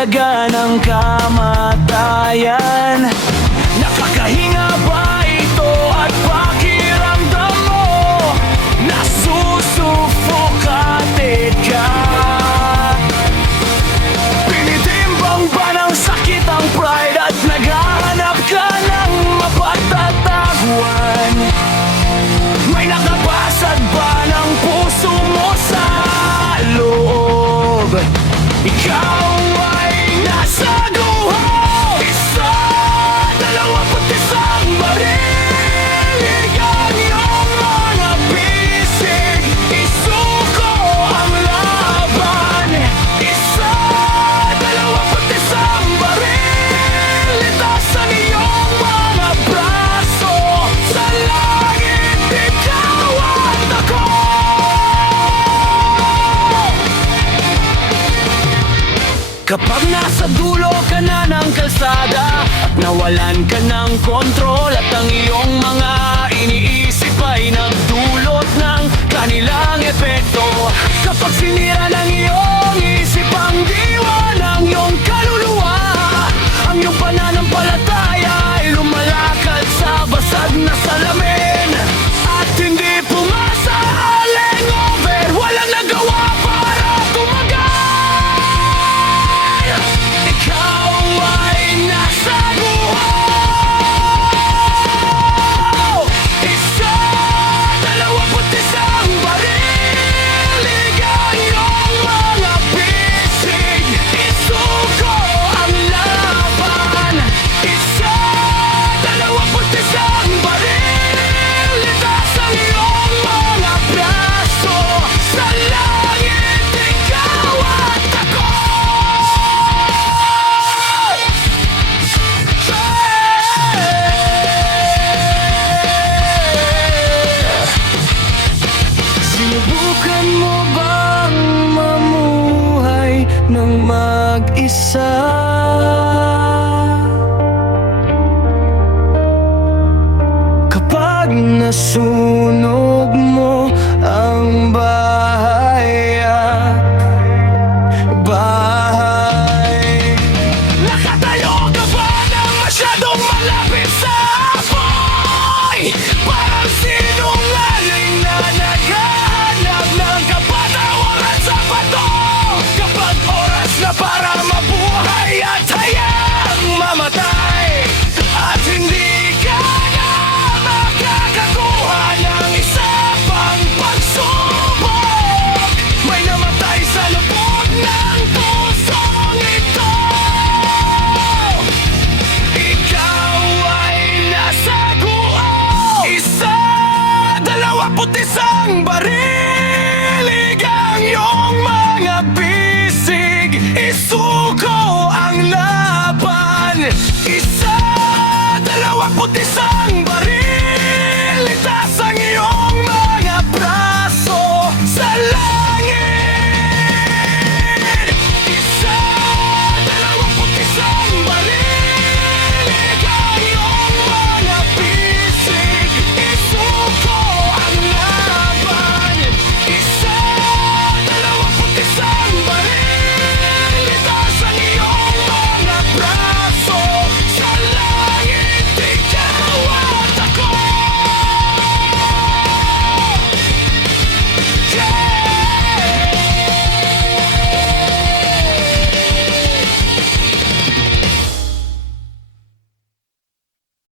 talaga ng kamatayan. Nakakahinga ba ito at pakiramdam mo? Nasusuffocate ka. Pinitimbang ba ng sakit ang pride at naghahanap ka ng mapagtataguan? May nakabasag ba ng puso mo sa loob? Ikaw ay nasa guho. Isa, dalawa, pati isang marinig ang iyong mga bisig. Isuko ang laban. Isa, dalawa, pati isang baril. Itaas ang iyong mga braso. Sa langit, ikaw at ako. Kapag nasa dulo ka na ng kalsada at nawalan ka ng kontrol at ang iyong mga iniisip ay nagdulot ng kanilang epekto. Kapag sinira ng iyong isip ang diwa ng iyong kaluluwa, ang iyong pananampalataya ay lumalakad sa basag na salamin at hindi pumasa ang hangover. Walang nagawa para tumagal. Ikaw ay nasa buho. Isa, dalawa, pati isang baril. Ang iyong mga bisig. Isuko ang laban. Isa, dalawa, pati isang baril. Itaas ang iyong mga braso. Sa langit, ikaw at ako. Sinubukan mo bang mamuhay ng mag-isa? Kapag nasunog mo ang bahay